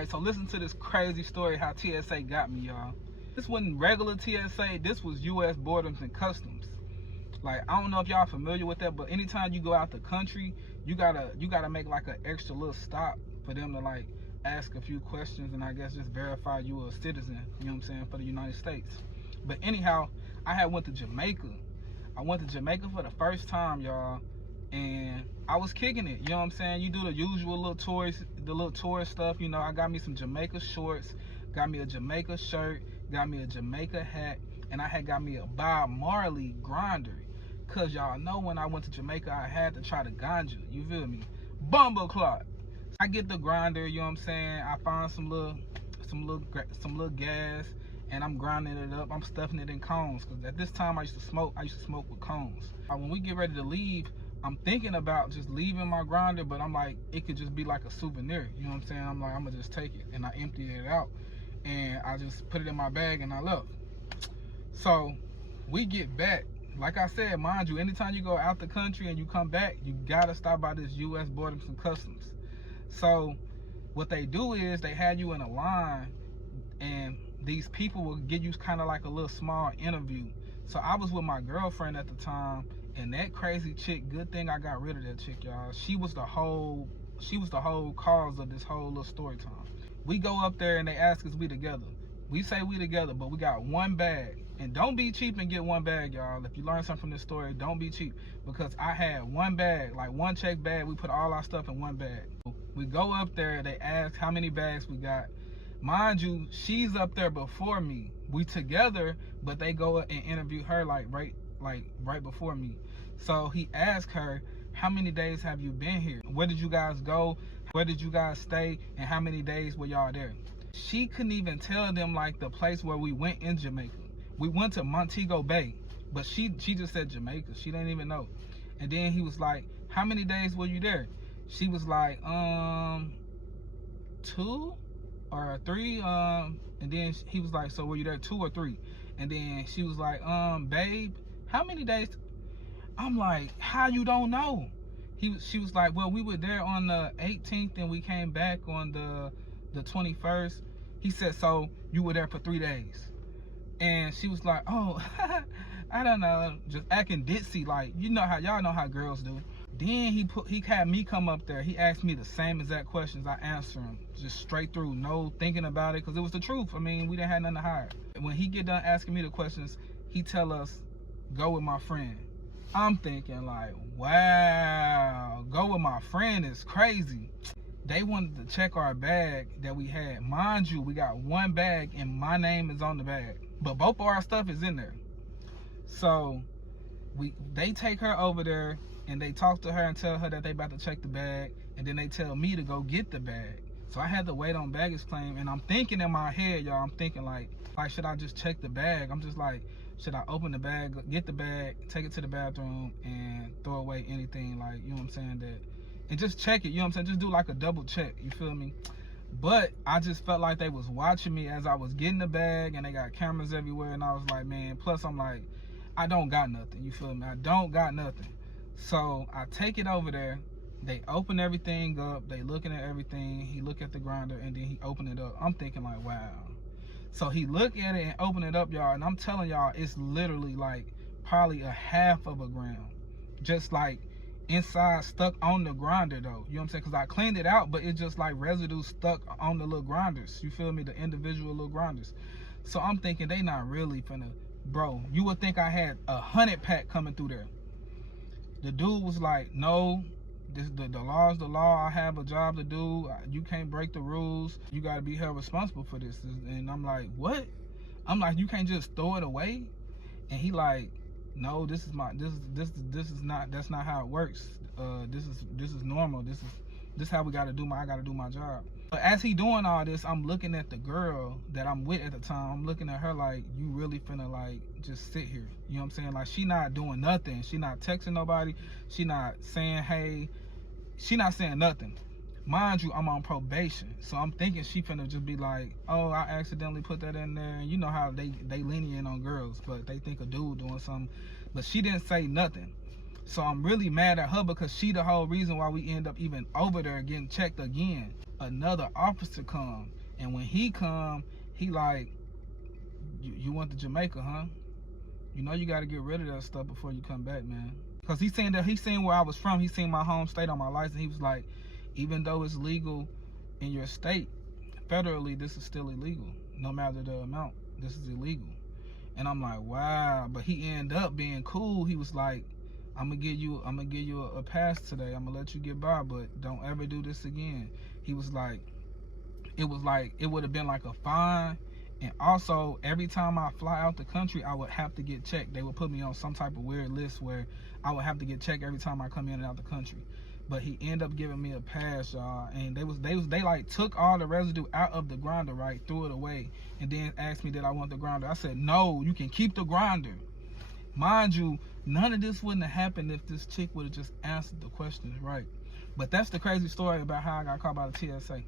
Alright, so listen to this crazy story how TSA got me, y'all. This wasn't regular TSA, this was U.S. Borders and Customs. Like, I don't know if y'all familiar with that, but anytime you go out the country, you gotta make like an extra little stop for them to like ask a few questions and I guess just verify you a citizen, you know what I'm saying, for the United States. But anyhow, I had went to Jamaica. I went to Jamaica for the first time, y'all, and I was kicking it, you know what I'm saying? You do the usual little tourist stuff, you know. I got me some Jamaica shorts, got me a Jamaica shirt, got me a Jamaica hat, and I had got me a Bob Marley grinder. Cause y'all know when I went to Jamaica, I had to try the ganja, you feel me? Bumble clot. I get the grinder, you know what I'm saying? I find some little gas, and I'm grinding it up. I'm stuffing it in cones, cause at this time I used to smoke with cones. When we get ready to leave, I'm thinking about just leaving my grinder, but I'm like, it could just be like a souvenir, you know what I'm saying? I'm like, I'm gonna just take it, and I emptied it out, and I just put it in my bag, and I left. So we get back. Like I said, mind you, anytime you go out the country and you come back, you gotta stop by this U.S. Borders and Customs. So what they do is they had you in a line, and these people will give you kind of like a little small interview. So I was with my girlfriend at the time, and that crazy chick, good thing I got rid of that chick, y'all. She was the whole cause of this whole little story time. We go up there and they ask us we together. We say we together, but we got one bag. And don't be cheap and get one bag, y'all. If you learn something from this story, don't be cheap. Because I had one bag, like one check bag. We put all our stuff in one bag. We go up there, they ask how many bags we got. Mind you, she's up there before me. We together, but they go and interview her right before me. So he asked her, how many days have you been here? Where did you guys go? Where did you guys stay? And how many days were y'all there? She couldn't even tell them like the place where we went in Jamaica. We went to Montego Bay, but she just said Jamaica. She didn't even know. And then he was like, how many days were you there? She was like, 2 or 3. And then he was like, so were you there 2 or 3? And then she was like, babe, how many days? I'm like, how you don't know? She was like, well, we were there on the 18th and we came back on the 21st. He said, so you were there for 3 days. And she was like, oh, I don't know, just acting ditzy, like, you know how y'all know how girls do. Then he had me come up there. He asked me the same exact questions. I answered him just straight through, no thinking about it, because it was the truth. I mean, we didn't have nothing to hide. And when he get done asking me the questions, he tell us, go with my friend. I'm thinking like, wow, go with my friend is crazy. They wanted to check our bag that we had. Mind you, we got one bag and my name is on the bag, but both of our stuff is in there. So they take her over there and they talk to her and tell her that they about to check the bag, and then they tell me to go get the bag. So I had to wait on baggage claim, and I'm thinking in my head, y'all, I'm thinking like should I just check the bag? I'm just like, should I open the bag, get the bag, take it to the bathroom and throw away anything, like, you know what I'm saying, that, and just check it, you know what I'm saying, just do like a double check, you feel me? But I just felt like they was watching me as I was getting the bag, and they got cameras everywhere, and I was like, man, plus I'm like, I don't got nothing, you feel me? I don't got nothing. So I take it over there, they open everything up, they looking at everything, he look at the grinder, and then he open it up. I'm thinking like, wow. So he look at it and open it up, y'all, and I'm telling y'all, it's literally like probably a half of a gram, just like inside stuck on the grinder though, you know what I'm saying? Because I cleaned it out, but it's just like residue stuck on the little grinders, you feel me, the individual little grinders. So I'm thinking they not really finna, bro, you would think I had 100 pack coming through there. The dude was like, no, the law is the law. I have a job to do. You can't break the rules. You got to be held responsible for this. And I'm like, what? I'm like, you can't just throw it away? And he like, no, this is not, that's not how it works. This is normal. This is how we got to do I got to do my job. But as he doing all this, I'm looking at the girl that I'm with at the time. I'm looking at her like, you really finna like just sit here, you know what I'm saying? Like, she not doing nothing. She not texting nobody. She not saying hey. She not saying nothing. Mind you, I'm on probation, so I'm thinking she finna just be like, oh, I accidentally put that in there. And you know how they lenient on girls, but they think a dude doing something. But she didn't say nothing. So I'm really mad at her because she the whole reason why we end up even over there getting checked again. another officer come, and when he come, he like, you went to Jamaica, huh? You know you got to get rid of that stuff before you come back, man. Because he seen where I was from. He seen my home state on my license. He was like, even though it's legal in your state, federally, this is still illegal. No matter the amount, this is illegal. And I'm like, wow. But he ended up being cool. He was like, I'm gonna give you a pass today. I'm gonna let you get by, but don't ever do this again. He was like, it would have been like a fine. And also, every time I fly out the country, I would have to get checked. They would put me on some type of weird list where I would have to get checked every time I come in and out the country. But he ended up giving me a pass, y'all. And they like took all the residue out of the grinder, right? Threw it away. And then asked me did I want the grinder. I said, no, you can keep the grinder. Mind you, none of this wouldn't have happened if this chick would have just answered the questions right. But that's the crazy story about how I got caught by the TSA.